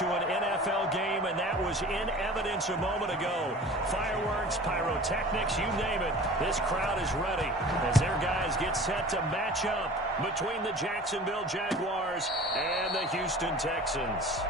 to an NFL game, and that was in evidence a moment ago. Fireworks, pyrotechnics, you name it. This crowd is ready as their guys get set to match up between the Jacksonville Jaguars and the Houston Texans.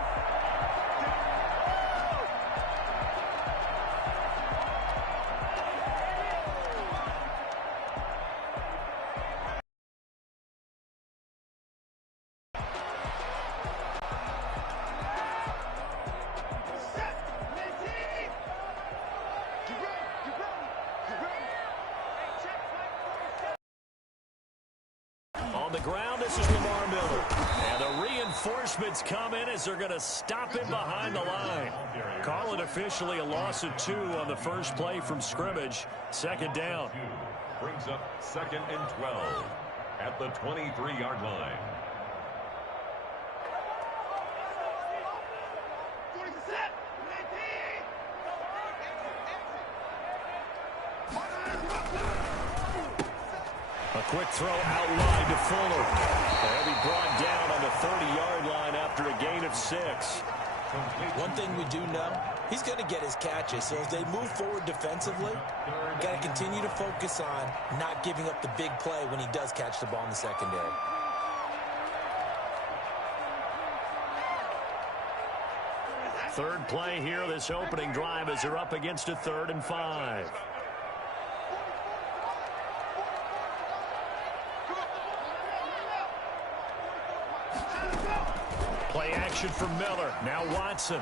On the ground, this is Lamar Miller. And the reinforcements come in as they're going to stop him behind the line. Call it officially a loss of 2 on the first play from scrimmage. Second down. Brings up 2nd and 12 at the 23-yard line. A quick throw out wide to Fuller. They'll be brought down on the 30-yard line after a gain of 6. One thing we do know, he's going to get his catches. So as they move forward defensively, got to continue to focus on not giving up the big play when he does catch the ball in the secondary. Third play here, this opening drive, as they're up against a 3rd and 5. Play action for Miller. Now Watson.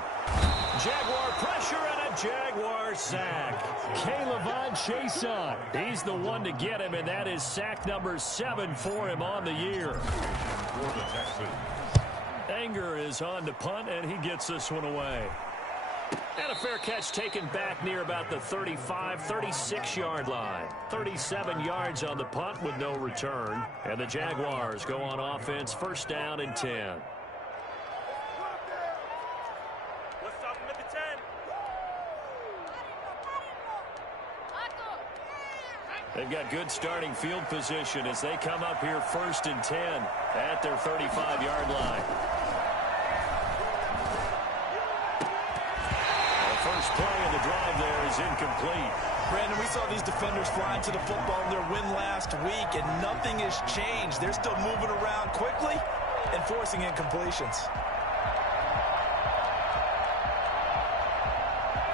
Jaguar pressure and a Jaguar sack. K'Lavon Chaisson. He's the one to get him, and that is sack number 7 for him on the year. Anger is on to punt, and he gets this one away. And a fair catch taken back near about the 35, 36-yard line. 37 yards on the punt with no return. And the Jaguars go on offense, first down and 10. They've got good starting field position as they come up here 1st and 10 at their 35-yard line. The first play of the drive there is incomplete. Brandon, we saw these defenders flying to the football in their win last week, and nothing has changed. They're still moving around quickly and forcing incompletions.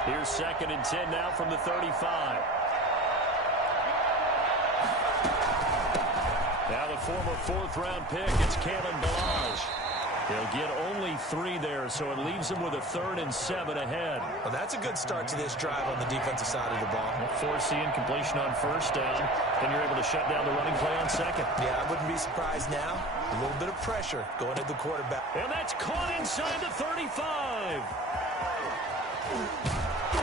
Here's 2nd and 10 now from the 35. Now the former 4th-round pick, it's Kalen Ballage. He'll get only 3 there, so it leaves him with a 3rd and 7 ahead. Well, that's a good start to this drive on the defensive side of the ball. Forcing incompletion on first down, then you're able to shut down the running play on second. Yeah, I wouldn't be surprised now. A little bit of pressure going at the quarterback. And that's caught inside the 35.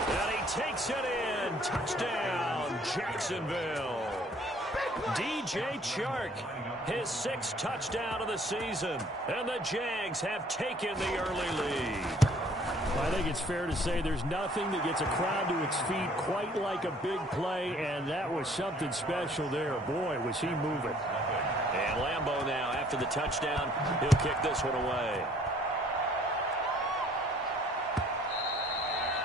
And he takes it in. Touchdown, Jacksonville. DJ Chark, his 6th touchdown of the season, and the Jags have taken the early lead. I think it's fair to say there's nothing that gets a crowd to its feet quite like a big play, and that was something special there. Boy, was he moving. And Lambeau now, after the touchdown, he'll kick this one away.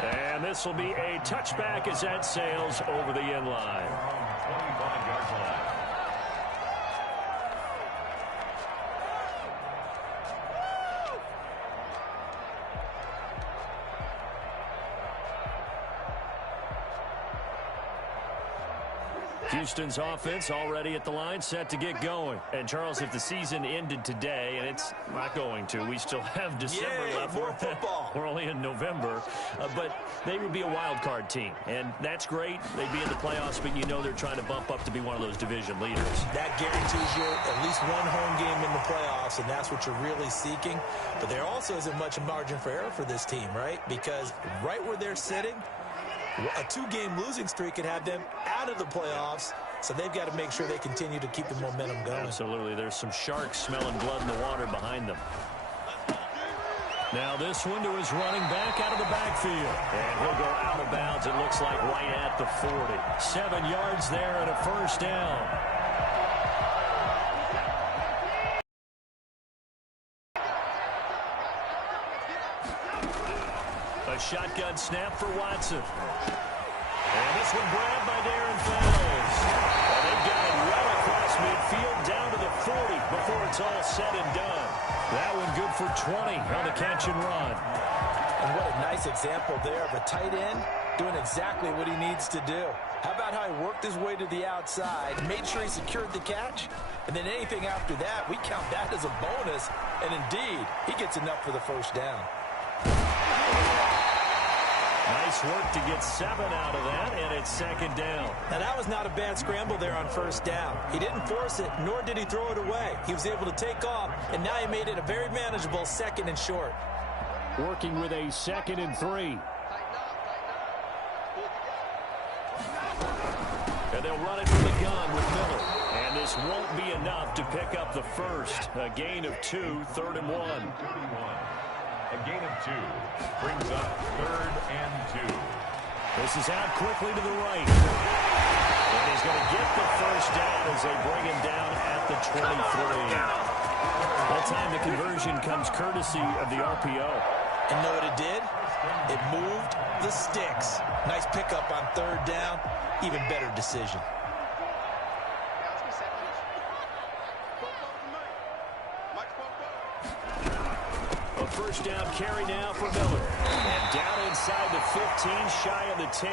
And this will be a touchback as that sails over the end line. 25-yard line. Houston's offense already at the line, set to get going. And, Charles, if the season ended today, and it's not going to, we still have December left. More football. We're only in November. But they would be a wild card team, and that's great. They'd be in the playoffs, but you know they're trying to bump up to be one of those division leaders. That guarantees you at least one home game in the playoffs, and that's what you're really seeking. But there also isn't much margin for error for this team, right? Because right where they're sitting, a 2-game losing streak could have them out of the playoffs, so they've got to make sure they continue to keep the momentum going. Absolutely. There's some sharks smelling blood in the water behind them. Now this one to his running back out of the backfield. And he'll go out of bounds, it looks like, right at the 40. 7 yards there and a first down. A shotgun snap for Watson. And this one grabbed by Darren Fells. Well, they've got it well across midfield down to the 40 before it's all said and done. That one good for 20 on the catch and run. And what a nice example there of a tight end doing exactly what he needs to do. How about how he worked his way to the outside, made sure he secured the catch, and then anything after that, we count that as a bonus. And indeed, he gets enough for the first down. Nice work to get 7 out of that, and it's second down. Now, that was not a bad scramble there on first down. He didn't force it, nor did he throw it away. He was able to take off, and now he made it a very manageable 2nd and short. Working with a 2nd and 3. And they'll run it from the gun with Miller. And this won't be enough to pick up the first. A gain of 2, 3rd and 1. A gain of 2 brings up 3rd and 2. This is out quickly to the right. And he's going to get the first down as they bring him down at the 23. That time the conversion comes courtesy of the RPO. And know what it did? It moved the sticks. Nice pickup on 3rd down. Even better decision. A first down carry now for Miller. And down inside the 15, shy of the 10.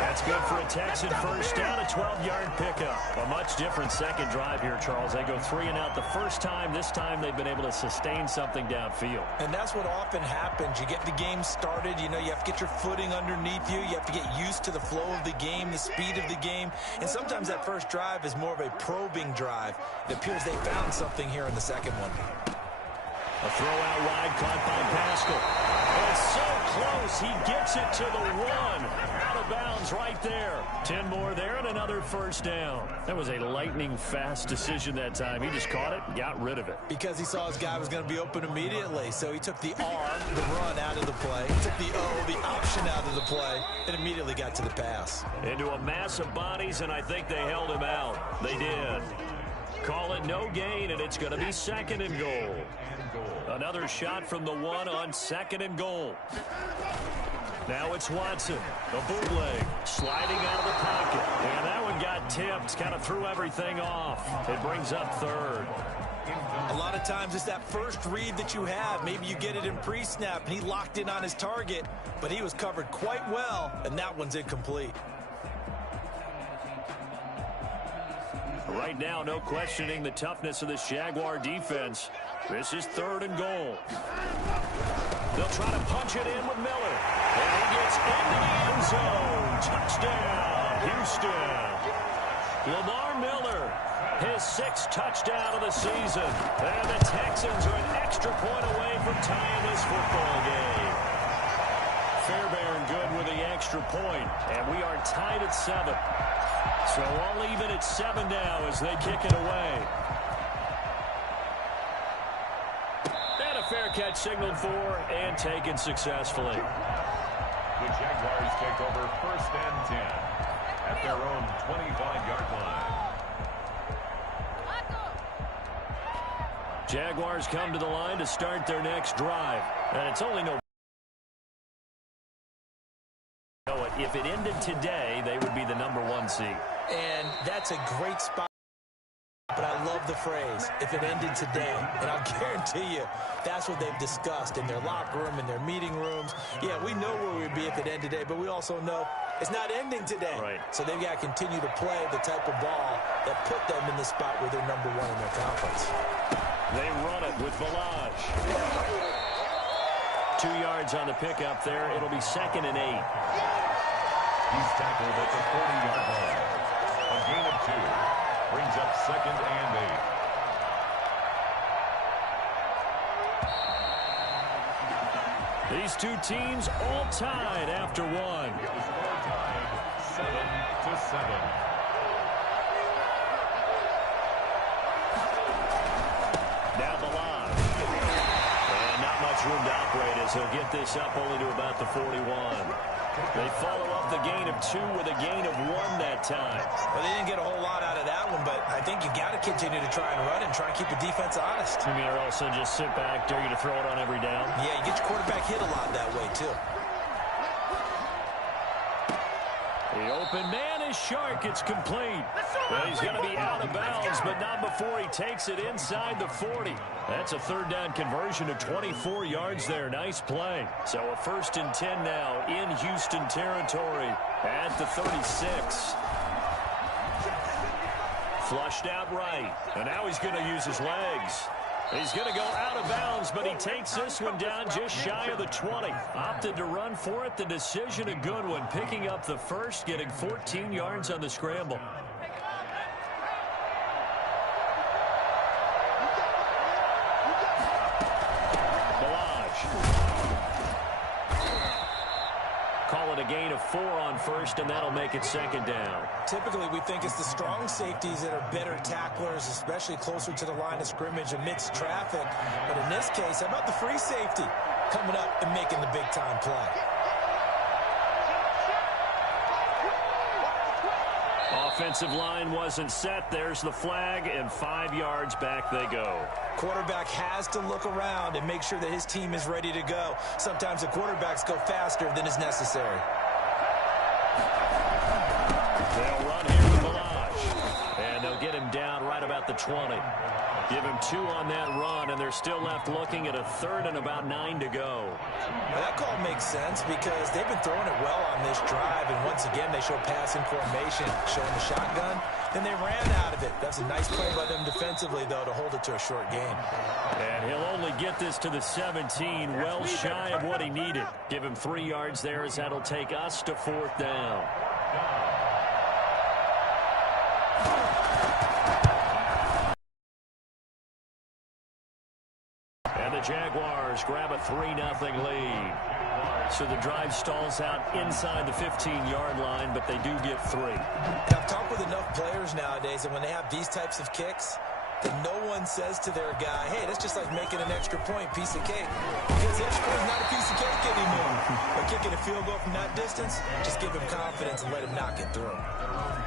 That's good for a Texan first down, a 12-yard pickup. A much different second drive here, Charles. They go 3 and out the first time. This time they've been able to sustain something downfield. And that's what often happens. You get the game started. You know, you have to get your footing underneath you. You have to get used to the flow of the game, the speed of the game. And sometimes that first drive is more of a probing drive. It appears they found something here in the second one. A throw out wide caught by Pascal. It's so close. He gets it to the 1. Out of bounds right there. 10 more there and another first down. That was a lightning-fast decision that time. He just caught it and got rid of it. Because he saw his guy was going to be open immediately. So he took the R, the run, out of the play. He took the O, the option, out of the play, and immediately got to the pass. Into a mass of bodies, and I think they held him out. They did. Call it no gain, and it's going to be 2nd and goal. Another shot from the 1 on 2nd and goal. Now it's Watson. A bootleg. Sliding out of the pocket. And that one got tipped. Kind of threw everything off. It brings up 3rd. A lot of times it's that first read that you have. Maybe you get it in pre-snap, and he locked in on his target. But he was covered quite well, and that one's incomplete. Right now, no questioning the toughness of this Jaguar defense. This is 3rd and goal. They'll try to punch it in with Miller. And he gets into the end zone. Touchdown, Houston. Lamar Miller, his 6th touchdown of the season. And the Texans are an extra point away from tying this football game. Fairbairn good with the extra point. And we are tied at 7. So all even at 7 now as they kick it away. And a fair catch signaled for and taken successfully. The Jaguars take over 1st and 10 at their own 25-yard line. Jaguars come to the line to start their next drive. And it's only no... If it ended today, they would be the #1 seed. And that's a great spot. But I love the phrase, if it ended today. And I'll guarantee you, that's what they've discussed in their locker room, in their meeting rooms. Yeah, we know where we'd be if it ended today, but we also know it's not ending today. Right. So they've got to continue to play the type of ball that put them in the spot where they're #1 in their conference. They run it with Balaj. 2 yards on the pickup there. It'll be 2nd and 8. He's tackled at the 40-yard line. A gain of 2 brings up 2nd and 8. These two teams all tied after 1. Score tied 7-7. Now Balaj. And not much room to operate as he'll get this up only to about the 41. They follow up the gain of 2 with a gain of 1 that time. Well, they didn't get a whole lot out of that one, but I think you got to continue to try and run and try and keep the defense honest. You mean, or also just sit back, dare you to throw it on every down? Yeah, you get your quarterback hit a lot that way, too. The open man is Shark. It's complete. Well, he's going to be out of bounds, but not before he takes it inside the 40. That's a third down conversion of 24 yards there. Nice play. So a 1st and 10 now in Houston territory at the 36. Flushed out right. And now he's going to use his legs. He's going to go out of bounds, but he takes this one down just shy of the 20. Opted to run for it. The decision a good one. Picking up the first, getting 14 yards on the scramble. Call it a gain of 4 on first, and that'll make it 2nd down. Typically, we think it's the strong safeties that are better tacklers, especially closer to the line of scrimmage amidst traffic. But in this case, how about the free safety coming up and making the big-time play? Offensive line wasn't set. There's the flag, and 5 yards back they go. Quarterback has to look around and make sure that his team is ready to go. Sometimes the quarterbacks go faster than is necessary. They'll run here with Balaj, and they'll get him down right about the 20. Give him 2 on that run, and they're still left looking at a 3rd and about 9 to go. Well, that call makes sense because they've been throwing it well on this drive, and once again they show passing formation, showing the shotgun. Then they ran out of it. That's a nice play by them defensively, though, to hold it to a short gain. And he'll only get this to the 17, well shy of what he needed. Give him 3 yards there as that'll take us to 4th down. And the Jaguars grab a 3-0 lead. So the drive stalls out inside the 15-yard line, but they do get 3. I've talked with enough players nowadays, and when they have these types of kicks, that no one says to their guy, hey, that's just like making an extra point, piece of cake. Because extra point is not a piece of cake anymore. But kicking a field goal from that distance, just give him confidence and let him knock it through.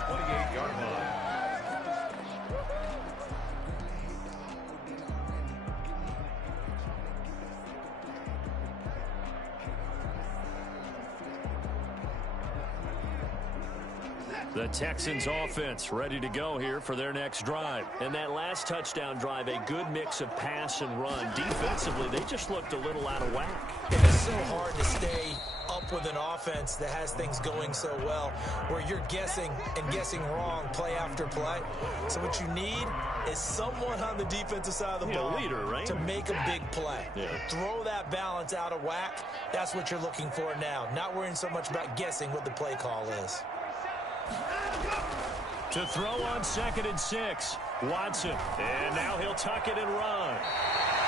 28-yard line. The Texans offense ready to go here for their next drive. And that last touchdown drive, a good mix of pass and run. Defensively, they just looked a little out of whack. It's so hard to stay up with an offense that has things going so well, where you're guessing and guessing wrong play after play. So what you need is someone on the defensive side of the ball leader, right? to make a big play. Yeah. Throw that balance out of whack. That's what you're looking for now. Not worrying so much about guessing what the play call is. To throw on 2nd and 6, Watson. And now he'll tuck it and run.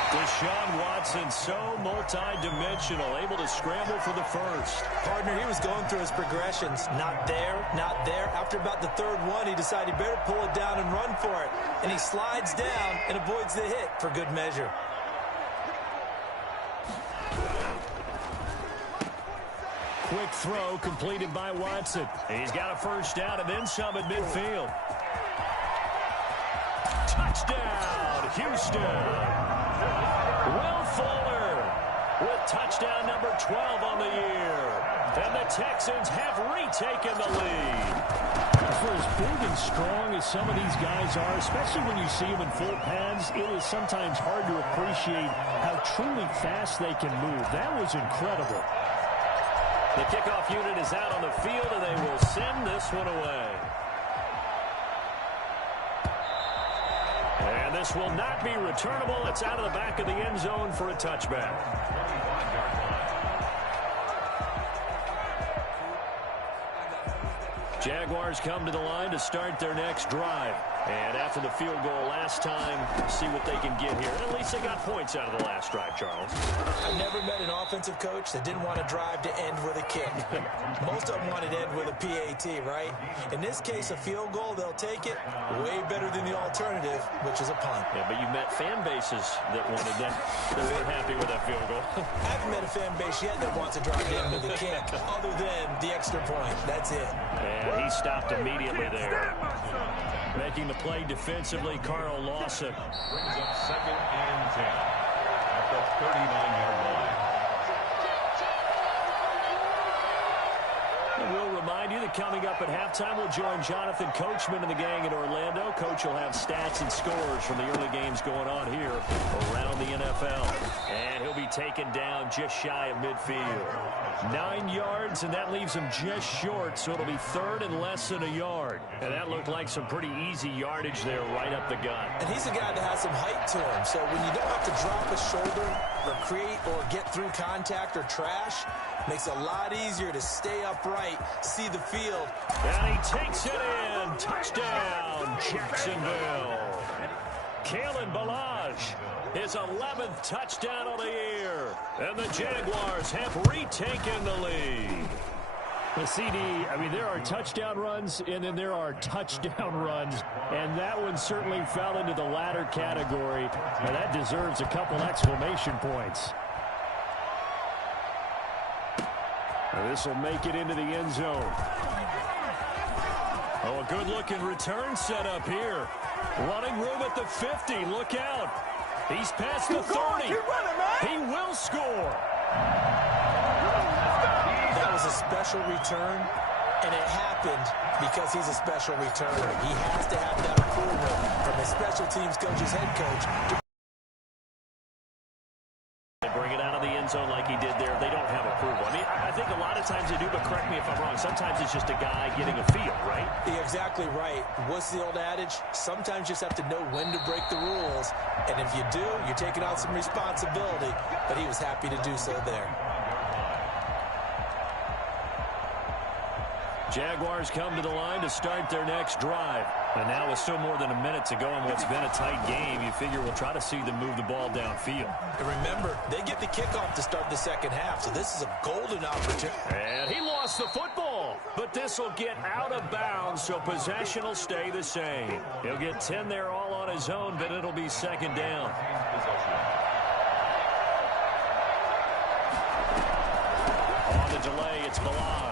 Deshaun Watson, so multi-dimensional, able to scramble for the first. Partner, he was going through his progressions. Not there, not there. After about the 3rd one, he decided he better pull it down and run for it. And he slides down and avoids the hit for good measure. Quick throw completed by Watson. He's got a first down and then some at midfield. Touchdown, Houston. Will Fuller with touchdown number 12 on the year. And the Texans have retaken the lead. For as big and strong as some of these guys are, especially when you see them in full pads, it is sometimes hard to appreciate how truly fast they can move. That was incredible. The kickoff unit is out on the field, and they will send this one away. And this will not be returnable. It's out of the back of the end zone for a touchback. Jaguars come to the line to start their next drive. And after the field goal last time, see what they can get here. At least they got points out of the last drive, Charles. I've never met an offensive coach that didn't want to drive to end with a kick. Most of them wanted to end with a PAT, right? In this case, a field goal, they'll take it. Way better than the alternative, which is a punt. Yeah, but you met fan bases that wanted that. They weren't happy with that field goal. I haven't met a fan base yet that wants to drive to end with a kick, other than the extra point. That's it. And he stopped immediately there. Making the play defensively, Carl Lawson. Brings up 2nd and 10 at the 39-yard line. And we'll remind you that coming up at halftime, we'll join Jonathan Coachman and the gang in Orlando. Coach will have stats and scores from the early games going on here around the NFL. And he'll be taken down just shy of midfield. 9 yards, and that leaves him just short, so it'll be third and less than a yard. And that looked like some pretty easy yardage there right up the gut. And he's a guy that has some height to him, so when you don't have to drop a shoulder or create or get through contact or trash, makes it a lot easier to stay upright, see the field. And he takes it in. Touchdown, Jacksonville. Kalen Ballage, his 11th touchdown of the year. And the Jaguars have retaken the lead. The CD, I mean, there are touchdown runs, and then there are touchdown runs, and that one certainly fell into the latter category, and that deserves a couple exclamation points. This will make it into the end zone. Oh, a good-looking return set up here. Running room at the 50. Look out. He's past the 30. He will score. That was a special return, and it happened because he's a special returner. He has to have that approval from his special teams coach's head coach. Bring it out of the end zone like he did there. They don't have approval. I mean, I think a lot of times they do, but correct me if I'm wrong. Sometimes it's just a guy getting a feel, right? You're exactly right. What's the old adage? Sometimes you just have to know when to break the rules, and if you do, you're taking on some responsibility, but he was happy to do so there. Jaguars come to the line to start their next drive. And now with still more than a minute to go in what's been a tight game, you figure we'll try to see them move the ball downfield. And remember, they get the kickoff to start the second half, so this is a golden opportunity. And he lost the football, but this will get out of bounds, so possession will stay the same. He'll get 10 there all on his own, but it'll be second down. On the delay, it's Ballage.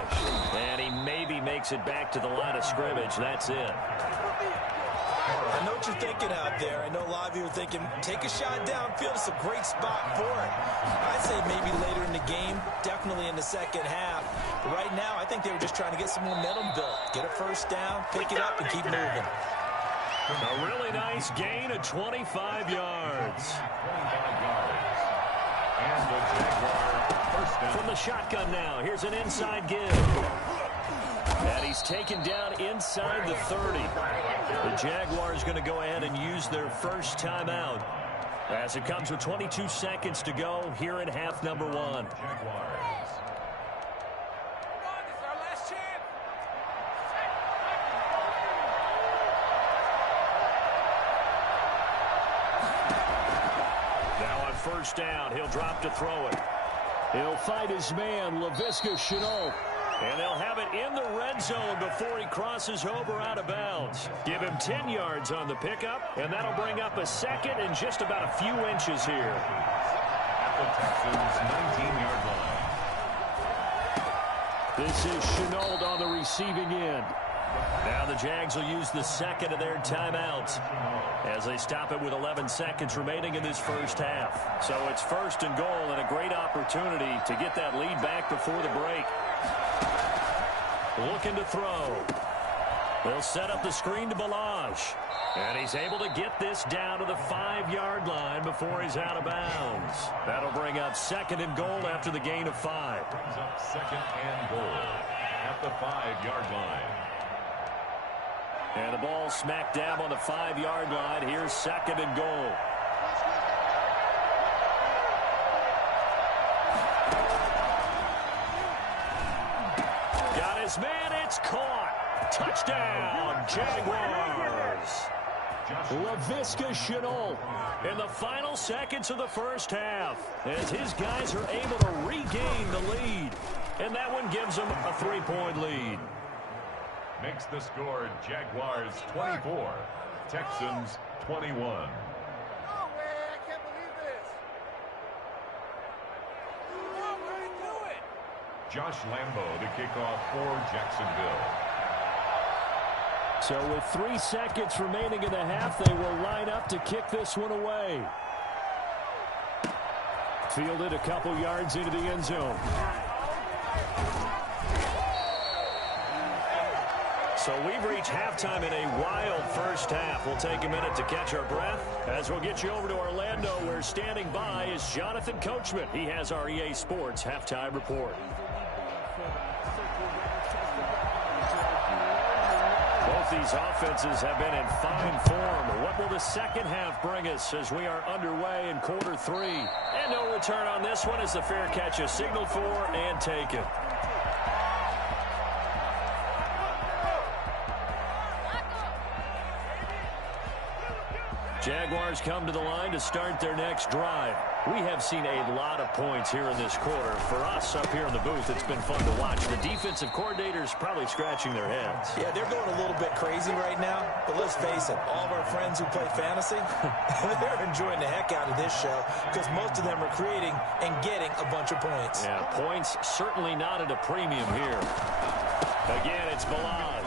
And he maybe makes it back to the line of scrimmage. That's it. I know what you're thinking out there. I know a lot of you are thinking, take a shot downfield. It's a great spot for it. I'd say maybe later in the game, definitely in the second half. But right now, I think they were just trying to get some momentum built. Get a first down, pick it up, and keep moving. A really nice gain of 25 yards. And the Jaguars first down. From the shotgun now, here's an inside give. And he's taken down inside the 30. The Jaguars going to go ahead and use their first timeout as it comes with 22 seconds to go here in half number one. Now on first down, he'll drop to throw it. He'll fight his man, Laviska Shenault. And they'll have it in the red zone before he crosses over out of bounds. Give him 10 yards on the pickup, and that'll bring up a second and just about a few inches here. At the Texans' 19-yard line. This is Shenault on the receiving end. Now the Jags will use the second of their timeouts as they stop it with 11 seconds remaining in this first half. So it's first and goal and a great opportunity to get that lead back before the break. Looking to throw. They'll set up the screen to Ballage. And he's able to get this down to the 5-yard line before he's out of bounds. That'll bring up second and goal after the gain of 5. Brings up second and goal at the 5-yard line. And the ball smack dab on the 5-yard line. Here's second and goal. Got his man. It's caught. Touchdown, Jaguars. Laviska Shenault In the final seconds of the first half, as his guys are able to regain the lead. And that one gives them a 3-point lead. Makes the score Jaguars 24, Texans 21. No way, I can't believe this. No way, do it. Josh Lambo to kick off for Jacksonville. So with 3 seconds remaining in the half, they will line up to kick this one away. Fielded a couple yards into the end zone. So we've reached halftime in a wild first half. We'll take a minute to catch our breath as we'll get you over to Orlando, where standing by is Jonathan Coachman. He has our EA Sports halftime report. Both these offenses have been in fine form. What will the second half bring us as we are underway in quarter 3? And no return on this one as the fair catch is signaled for and taken. Jaguars come to the line to start their next drive. We have seen a lot of points here in this quarter. For us up here in the booth, it's been fun to watch. The defensive coordinators probably scratching their heads. Yeah, they're going a little bit crazy right now. But let's face it, all of our friends who play fantasy, they're enjoying the heck out of this show because most of them are creating and getting a bunch of points. Yeah, points certainly not at a premium here. Again, it's Balaj.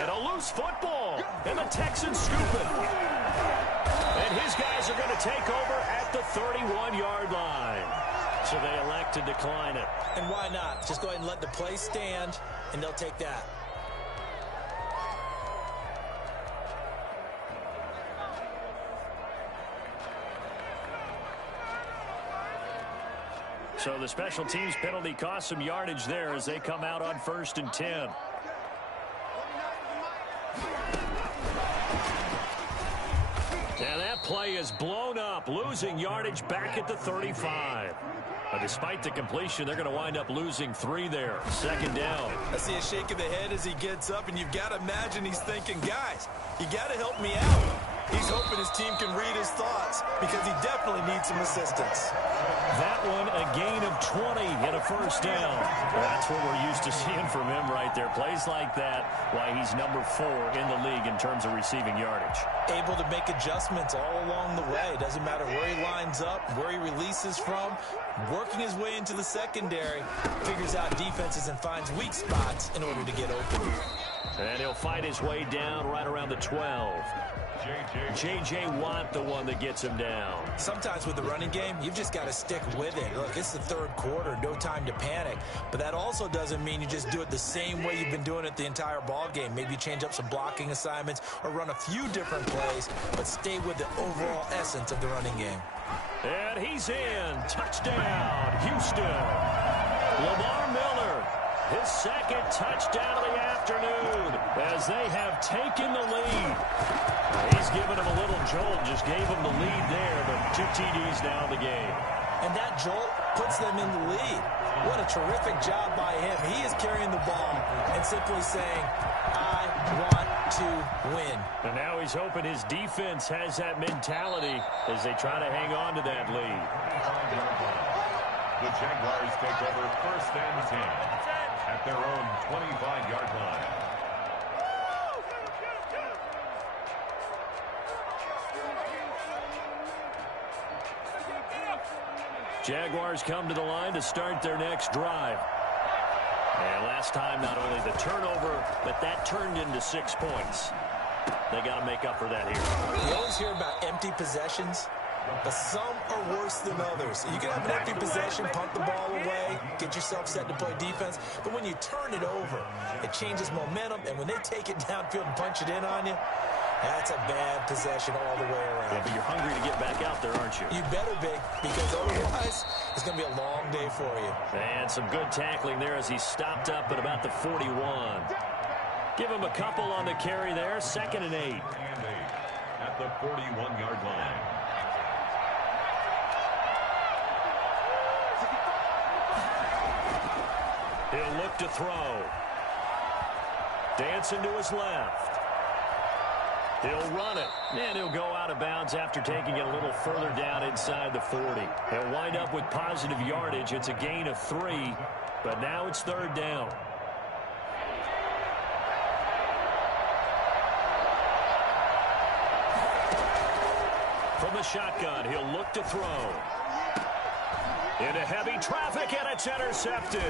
And a loose football. And the Texans scoop it. And his guys are going to take over at the 31-yard line. So they elect to decline it. And why not? Just go ahead and let the play stand, and they'll take that. So the special teams penalty cost some yardage there as they come out on 1st and 10. And that play is blown up, losing yardage back at the 35. Despite the completion, they're going to wind up losing 3 there. 2nd down. I see a shake of the head as he gets up, and you've got to imagine he's thinking, guys, you got to help me out. He's hoping his team can read his thoughts because he definitely needs some assistance. That one, a gain of 20 and a 1st down. That's what we're used to seeing from him right there. Plays like that, why he's number 4 in the league in terms of receiving yardage. Able to make adjustments all along the way. Doesn't matter where he lines up, where he releases from. Working his way into the secondary, figures out defenses and finds weak spots in order to get open. And he'll fight his way down right around the 12. J.J. Watt, the one that gets him down. Sometimes with the running game, you've just got to stick with it. Look, it's the 3rd quarter, no time to panic. But that also doesn't mean you just do it the same way you've been doing it the entire ball game. Maybe change up some blocking assignments or run a few different plays, but stay with the overall essence of the running game. And he's in. Touchdown, Houston. Lamar Miller, his 2nd touchdown of the afternoon as they have taken the lead. He's given him a little jolt, just gave him the lead there, but 2 TDs now in the game. And that jolt puts them in the lead. What a terrific job by him. He is carrying the ball and simply saying, I want to win. And now he's hoping his defense has that mentality as they try to hang on to that lead. The Jaguars take over 1st and 10 at their own 25-yard line. Jaguars come to the line to start their next drive. And last time, not only the turnover, but that turned into 6 points. They got to make up for that here. You always hear about empty possessions, but some are worse than others. You can have an empty possession, punt the ball away, get yourself set to play defense, but when you turn it over, it changes momentum, and when they take it downfield and punch it in on you, that's a bad possession all the way around. Yeah, but you're hungry to get back out there, aren't you? You better be, because otherwise it's going to be a long day for you. And some good tackling there as he stopped up at about the 41. Give him a couple on the carry there. 2nd and 8. At the 41-yard line. He'll look to throw. Dancing to his left. He'll run it, and he'll go out of bounds after taking it a little further down inside the 40. He'll wind up with positive yardage. It's a gain of 3, but now it's 3rd down. From the shotgun, he'll look to throw. Into heavy traffic, and it's intercepted.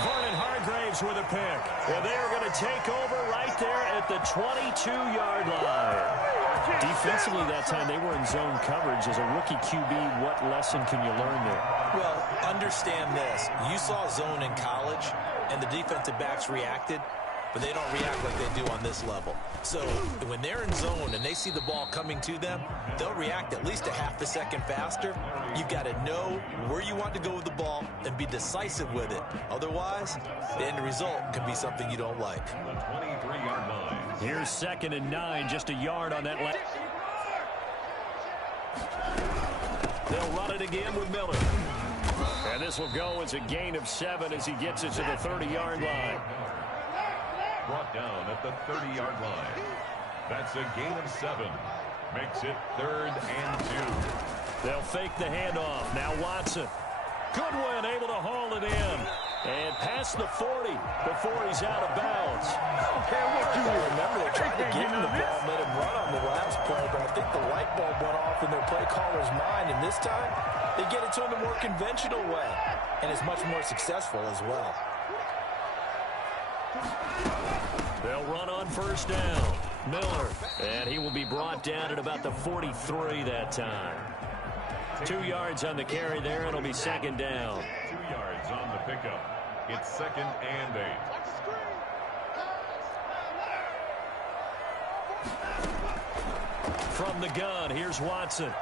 Vernon Hargreaves with a pick. And they are going to take over right there at the 22-yard line. Defensively that time, they were in zone coverage. As a rookie QB, what lesson can you learn there? Well, understand this. You saw zone in college, and the defensive backs reacted. but they don't react like they do on this level. So when they're in zone and they see the ball coming to them, they'll react at least a half a second faster. You've got to know where you want to go with the ball and be decisive with it. Otherwise, the end result can be something you don't like. The 23-yard line. Here's 2nd and 9, just a yard on that last. They'll run it again with Miller. And this will go as a gain of 7 as he gets it to the 30-yard line. Brought down at the 30-yard line. That's a gain of 7. Makes it 3rd and 2. They'll fake the handoff. Now Watson. Goodwin able to haul it in. And past the 40 before he's out of bounds. I remember they tried to give him the ball, let him run on the last play, but I think the light bulb went off in their play caller's mind, and this time they get it to him the more conventional way, and it's much more successful as well. They'll run on 1st down. Miller, and he will be brought down at about the 43 that time. 2 yards on the carry there. It'll be 2nd down. 2 yards on the pickup. It's 2nd and 8. From the gun, here's Watson.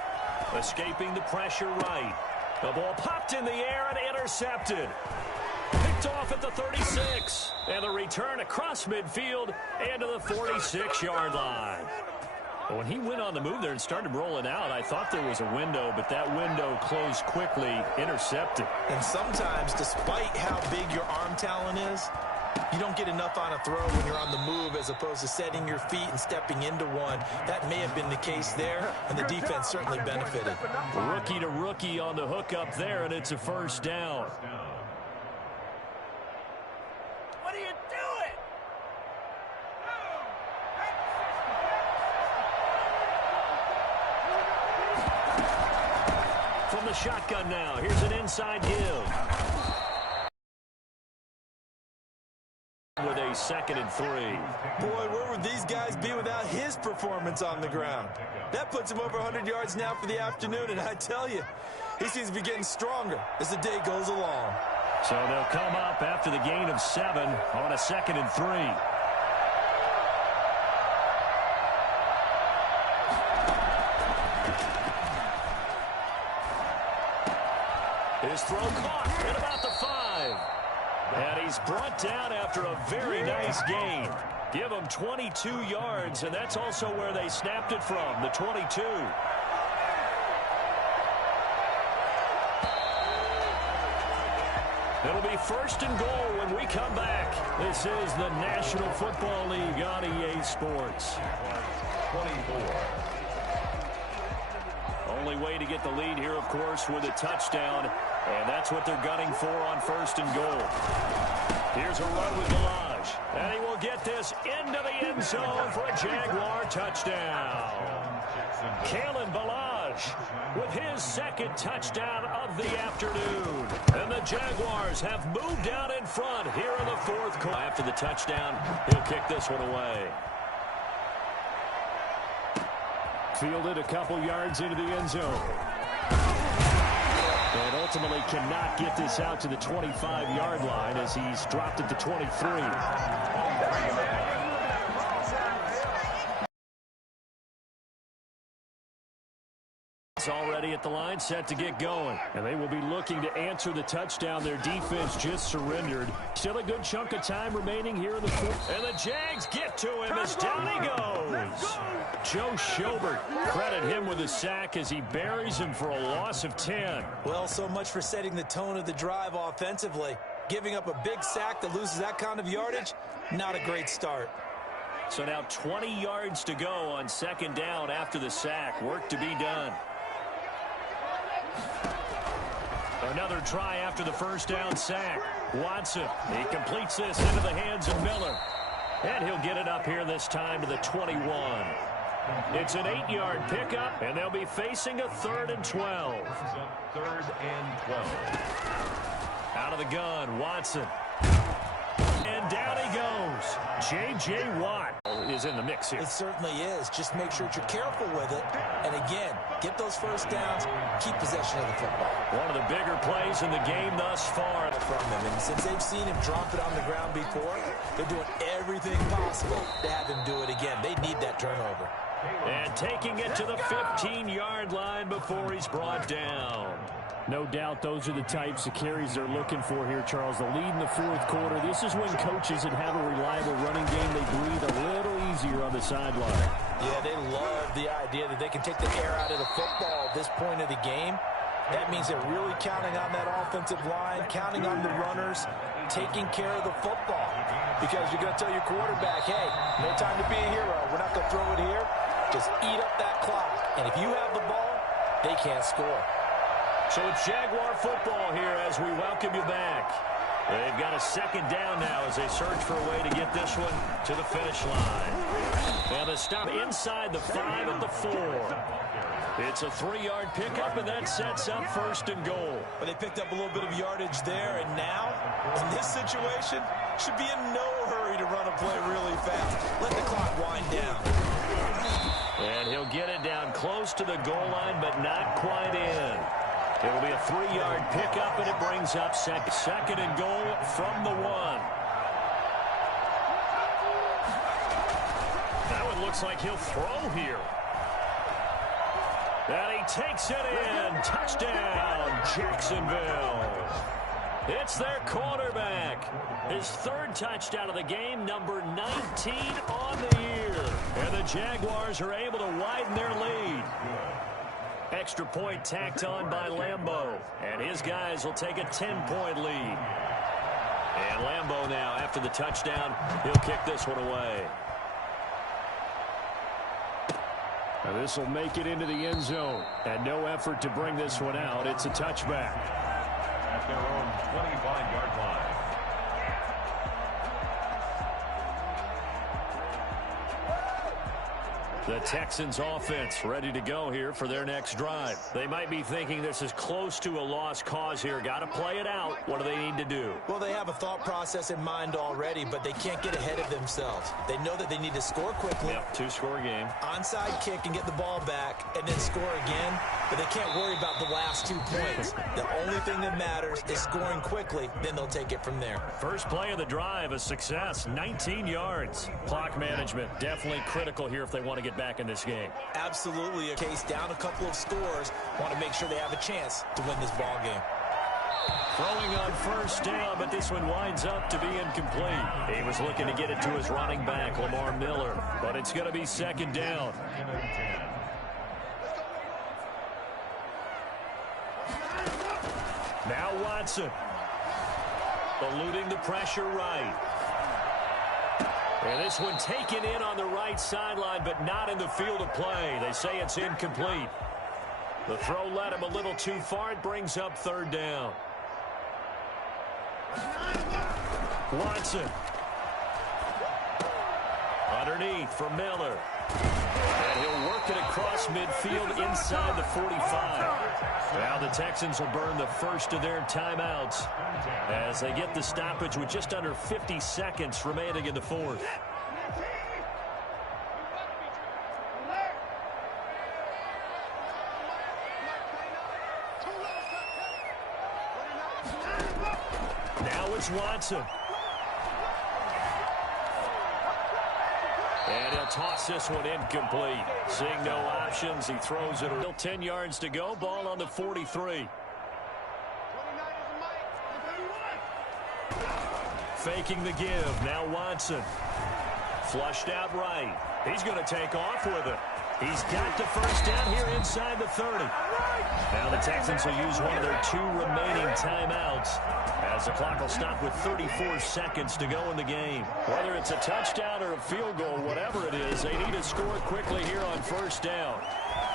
Escaping the pressure right. The ball popped in the air and intercepted. Picked off at the 36. And the return across midfield and to the 46-yard line. When he went on the move there and started rolling out, I thought there was a window, but that window closed quickly, intercepted. And sometimes, despite how big your arm talent is, you don't get enough on a throw when you're on the move as opposed to setting your feet and stepping into one. That may have been the case there, and the defense certainly benefited. Rookie to rookie on the hook up there, and it's a 1st down. What are you doing? From the shotgun now, here's an inside give. With a 2nd and 3. Boy, where would these guys be without his performance on the ground? That puts him over 100 yards now for the afternoon, and I tell you, he seems to be getting stronger as the day goes along. So they'll come up after the gain of 7 on a 2nd and 3. His throw caught at about the 5. And he's brought down after a very nice gain. Give him 22 yards, and that's also where they snapped it from, the 22. It'll be 1st and goal when we come back. This is the National Football League on EA Sports. 24. Only way to get the lead here, of course, with a touchdown, and that's what they're gunning for on 1st and goal. Here's a run with Balaj, and he will get this into the end zone for a Jaguar touchdown. Kalen Balaj with his 2nd touchdown of the afternoon. And the Jaguars have moved out in front here in the 4th quarter. After the touchdown, he'll kick this one away. Fielded a couple yards into the end zone. And ultimately cannot get this out to the 25-yard line as he's dropped at the 23. Already at the line, set to get going. And they will be looking to answer the touchdown. Their defense just surrendered. Still a good chunk of time remaining here in the 4th. And the Jags get to him as down he goes. Joe Schobert, credit him with a sack as he buries him for a loss of 10. Well, so much for setting the tone of the drive offensively. Giving up a big sack that loses that kind of yardage, not a great start. So now 20 yards to go on 2nd down after the sack. Work to be done. Another try after the 1st down sack. Watson, he completes this into the hands of Miller. And he'll get it up here this time to the 21. It's an 8-yard pickup, and they'll be facing a 3rd and 12. 3rd and 12. Out of the gun, Watson. And down he goes. J.J. Watt. is in the mix here. It certainly is. Just make sure that you're careful with it. And again, get those first downs, keep possession of the football. One of the bigger plays in the game thus far from him. And since they've seen him drop it on the ground before, they're doing everything possible to have him do it again. They need that turnover. And taking it to the 15-yard line before he's brought down. No doubt those are the types of carries they're looking for here, Charles. The lead in the fourth quarter. This is when coaches that have a reliable running game, they breathe a little easier on the sideline. Yeah, they love the idea that they can take the air out of the football at this point of the game. That means they're really counting on that offensive line, counting on the runners, taking care of the football. Because you're going to tell your quarterback, hey, no time to be a hero. We're not going to throw it here. Just eat up that clock. And if you have the ball, they can't score. So it's Jaguar football here as we welcome you back. They've got a second down now as they search for a way to get this one to the finish line. And the stop inside the 5 at the 4. It's a 3-yard pickup, and that sets up first and goal. But they picked up a little bit of yardage there, and now, in this situation, should be in no hurry to run a play really fast. Let the clock wind down. And he'll get it down close to the goal line, but not quite in. It'll be a 3-yard pickup, and it brings up second and goal from the 1. Now it looks like he'll throw here. And he takes it in. Touchdown, Jacksonville. It's their quarterback. His 3rd touchdown of the game, number 19 on the year. And the Jaguars are able to widen their lead. Extra point tacked on by Lambeau. And his guys will take a 10-point lead. And Lambeau now, after the touchdown, he'll kick this one away. Now this will make it into the end zone. And no effort to bring this one out. It's a touchback. At their own 25-yard line. The Texans offense ready to go here for their next drive. They might be thinking this is close to a lost cause here. Got to play it out. What do they need to do? Well, they have a thought process in mind already, but they can't get ahead of themselves. They know that they need to score quickly. Yep, 2-score game. Onside kick and get the ball back and then score again, but they can't worry about the last 2 points. The only thing that matters is scoring quickly, then they'll take it from there. First play of the drive, a success, 19 yards. Clock management, definitely critical here if they want to get back in this game. Absolutely a case down a couple of scores. Want to make sure they have a chance to win this ball game. Throwing on first down, but this one winds up to be incomplete. He was looking to get it to his running back, Lamar Miller, but it's going to be second down. Now Watson. Eluding the pressure right. And this one taken in on the right sideline, but not in the field of play. They say it's incomplete. The throw led him a little too far. It brings up 3rd down. Watson. Underneath for Miller. And he'll work it across midfield inside the 45. Now the Texans will burn the first of their timeouts as they get the stoppage with just under 50 seconds remaining in the 4th. Now it's Watson. And he'll toss this one incomplete. Seeing no options, he throws it. Still 10 yards to go. Ball on the 43. Faking the give. Now Watson. Flushed out right. He's going to take off with it. He's got the first down here inside the 30. Now the Texans will use one of their 2 remaining timeouts as the clock will stop with 34 seconds to go in the game. Whether it's a touchdown or a field goal, whatever it is, they need to score quickly here on first down.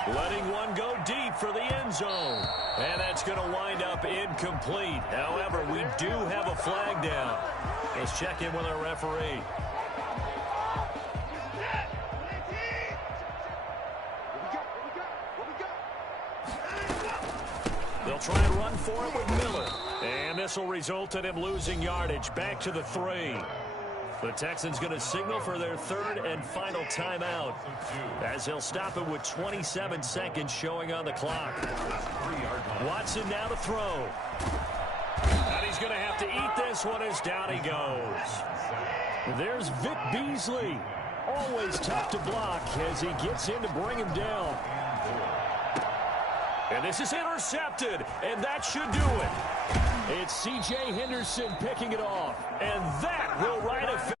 Letting one go deep for the end zone. And that's going to wind up incomplete. However, we do have a flag down. Let's check in with our referee. They'll try and run for it with Miller. And this will result in him losing yardage back to the 3. The Texans going to signal for their third and final timeout as he'll stop it with 27 seconds showing on the clock. Watson now to throw. And he's going to have to eat this one as down he goes. There's Vic Beasley. Always tough to block as he gets in to bring him down. And this is intercepted, and that should do it. It's C.J. Henderson picking it off. And that will right a